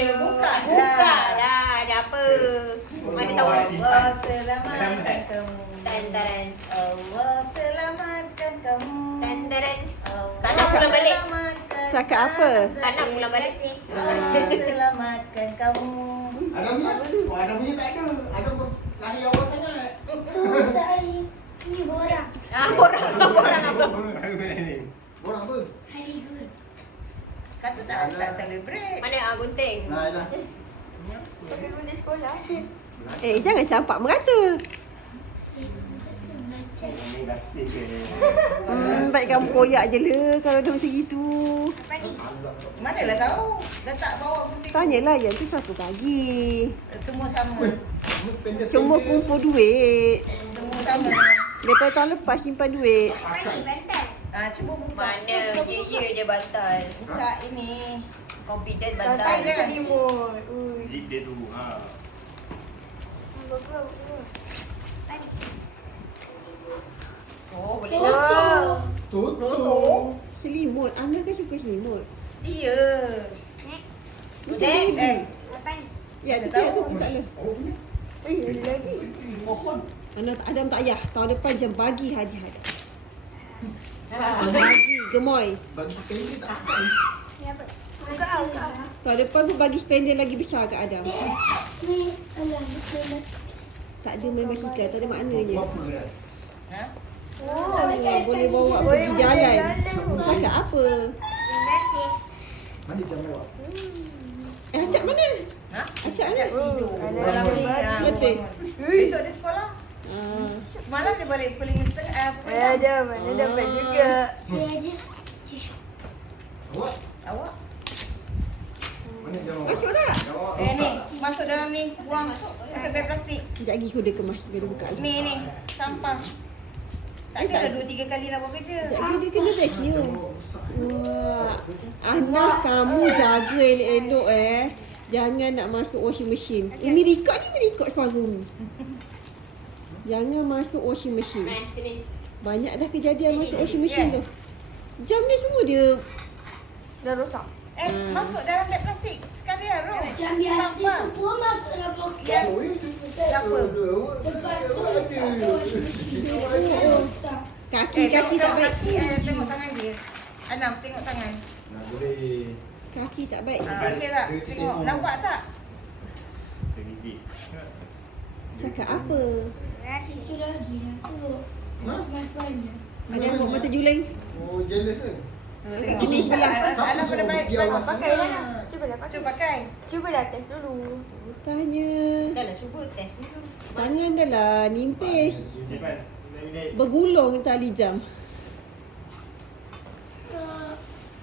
Buka lah. Ada apa? Mana tahu. Allah selamatkan kamu. Tan-tan. Allah selamatkan kamu. Tan-tan. Tak nak Cakap- pulang balik. Cakap apa? Tak nak pulang balik sini. Allah selamatkan kamu. Adam punya tak ada. Adam lahir awal sangat. Tu saya ni borang. Borang apa? Orang apa? Hari good. Kata tak celebrate. Mana gunting? Nah, dah. Pakai guna sekolah. Jangan campak merata. Belajar. Ini rasik ke? Baik kamu koyak je lah kalau dah macam gitu. Apa ni? Manalah tahu. Dah tak bawa gunting. Tanyalah yang tu satu bagi. Semua sama. Semua kumpul duit. Semua sama. Daripada tahun lepas simpan duit. Apa ni? Bantal. Cuba buka. Mana? Ya je bantal. Buka ini. Confident Bantal bantal. je. Zip dia tu. Apa ni? Oh, boleh Toto. lah. Tutup. Selimut. Anda kan suka selimut. Iya. Macam Next. baby. Apa ni? Ya, Dah tapi tahu. aku tak lah. Oh, punya. Ada lagi. Adam tak payah. Tahun depan jam bagi hadiah. Bagi gemoy. Bagi pendek tak pakai. Ni apa? Buka. Tahun depan pun bagi spender lagi besar kat Adam. Ni alah betul. Tak ada main basikal, tak ada maknanya. Apa dia? Ha? Oh, Boleh bawa pergi jalan. Cakap apa? Terima kasih. Mana jam lewat? Acak mana? Ha? Acak mana? Tidur. Dalam ni. Letih. Besok dia sekolah. Ah. Semalam dia balik pukul 5.30. Ada mana dapat juga. Saya ada. Awak? Awak? Mana jam awak? Masuk tak? Awak Ni. Masuk dalam ni. Buang. Masuk beg plastik. Sekejap lagi aku dia kemas. Dia buka lagi. Ni. Sampah. Tak ada dah 2-3 kali nak buat kerja. Sekejap lagi dia kena vacuum. Wah. Anak kamu jaga elok-elok Jangan nak masuk washing machine. Umi record suara Umi. Jangan masuk washing machine. Sini. Banyak dah kejadian masuk washing machine tu. Jam ni semua dia Dah rosak. Masuk dalam beg plastik. Sekali Rom. Jam biasa tu pun masuk dalam poket. Apa? Lepas tu rosak. kaki tak baik. Kaki, tengok tangan dia. Anam, tengok tangan. Nah, boleh. Kaki tak baik. Okey tak? Tengok. Nampak tak? Cakap apa? Itu lagi dah tu. Ha? Mas banyak. Ada apa mata juling? Oh, jealous ke? Kat kini sebelah. Alam pada baik. Pakai lah. Cubalah pakai. Cuba pakai. Cubalah test dulu. Tanya. Dah lah cuba test dulu. Tangan dah lah nimpis. Bergulung tali jam.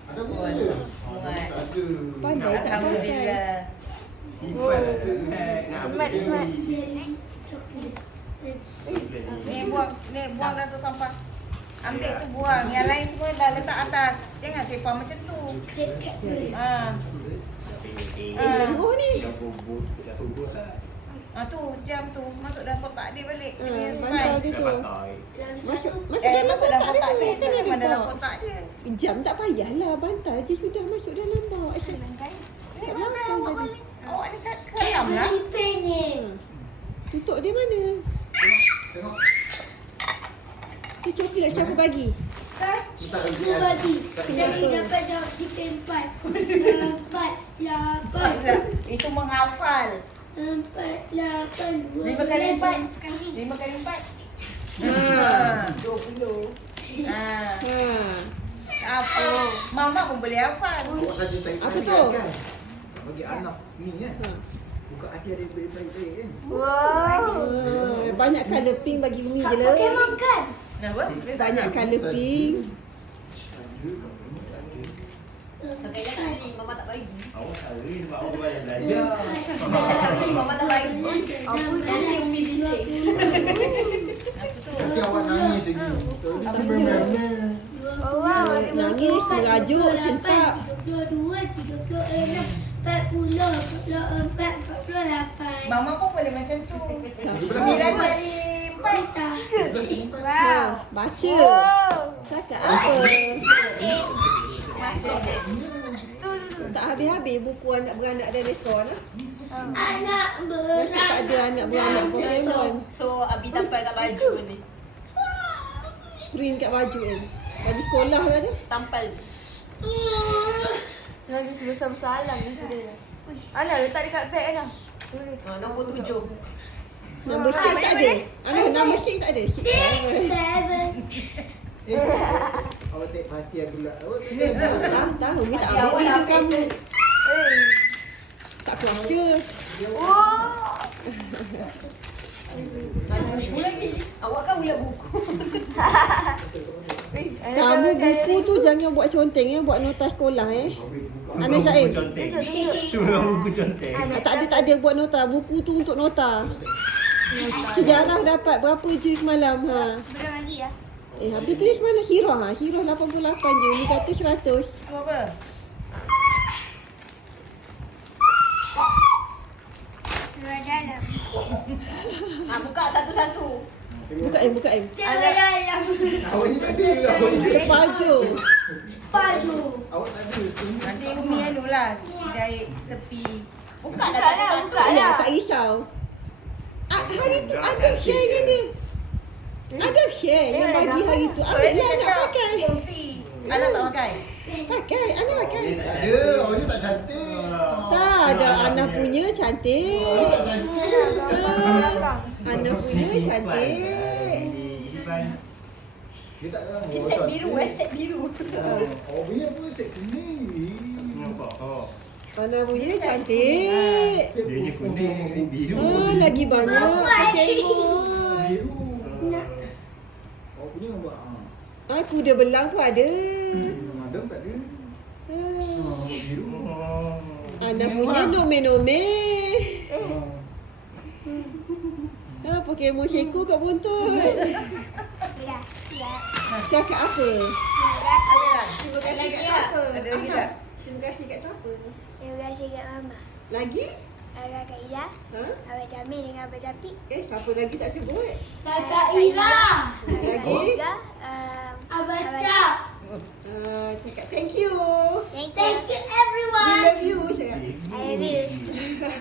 Ada pun ada. Muat. Tak ada. Pandai tak pakai. Alhamdulillah. Smart. Ni buang dah tu sampah. Ambil tu buang. Yang lain semua dah letak atas. Jangan sepah macam tu. Lenguh ni. Tu jam tu masuk dalam kotak dia balik. Bantal dia tu. Masuk dalam Masuk dalam kotak kotak dia dia. tu. Kan ada Memang dalam box. kotak dia. Jam tak payahlah. Bantal je sudah masuk dalam box. Ni mana awak balik? Awak ni kat dalam lah. Tutup dia mana? Tengok. Tu coklat siapa bagi? Cikgu bagi. Saya dapat jawab si empat. Empat, lapan. Itu menghafal. 4, 8, 2, 5 kali 4. 5 kali 4. 20. Apa? Mama pun boleh hafal. Awak saja tak Apa tu? kan? Bagi anak ni kan. Buka hati ada baik-baik kan. Wow. Banyak colour pink bagi Umi je lah. Pokemon kan? Kenapa? Banyak colour pink. Sampai dah tadi mama tak bagi. Awak tak ada sebab awak banyak belajar. Mama tak bagi. Apa tadi Umi bising? Nanti awak nangis lagi. Wow. Nangis, merajuk, sentak. 32, 36, 40, 44, 48. Mama pun boleh macam tu. 9 kali 4. Wow. Baca. Wow. Cakap apa? Tu. Tak habis-habis buku anak beranak dinosaur lah. Anak Nasib tak ada anak beranak Pokemon. So Abi tampal kat baju ni. Print kat baju kan. Baju sekolah lah dia. Tampal. Lagi sebesar-besar alam ni dia. Ana letak dekat beg Ana. Tulis. Nombor 7. Nombor 6 tak ada. Anak nombor 6 tak ada. 6, 7. Awak tak perhatian pula. Awak Tahu ni tak ambil video kamu. Tak kuasa. Buku lagi. Awak kan ulat buku. Kamu buku tu jangan buat conteng buat nota sekolah Anas Saim. Tu memang buku conteng. Tak ada buat nota. Buku tu untuk nota. Sejarah dapat berapa je semalam Belum lagi ya. Habis tulis mana Sirah Sirah 88 je. Umi kata 100. Tu apa? Luar dalam. Buka satu-satu. Buka M. Jangan dalam. Awak ni tak ada. Awak ni tak ada. Baju. Baju. Awak tak ada. Nanti Umi lah jahit tepi. Buka lah satu-satu. Ya, tak risau. Hari tu Adam share je dia. Adam share yang bagi hari tu. Ambil lah nak pakai. Kongsi. Anak tak pakai. Pakai, Ana pakai. Tak ada. Awak ni tak cantik. Tak ada, Ana punya cantik. Ana punya cantik. Dia tak ada. Set biru, set biru. Awak punya pun set kuning. Ana punya cantik. Dia je kuning, biru. Lagi banyak Pokemon. Biru. Awak punya buat Aku kuda belang pun ada. Madam tak ada. Biru. Ana punya nome-nome. Pokemon Sheko kat buntut. Dah. Siap. Cakap apa? Ada lah. Terima kasih kat Lagi siapa? Ada lagi tak? Terima kasih kat siapa? Terima kasih kat Mama. Lagi? Kakak Kak Ila, Abang Jamil dengan Abang Capi. Siapa lagi tak sebut? Kakak Ira. Lagi? Juga Abang Cap. Cakap thank you. Thank Thank you. you everyone. We love you. Cakap. I love you.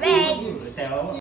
Bye. Tahu.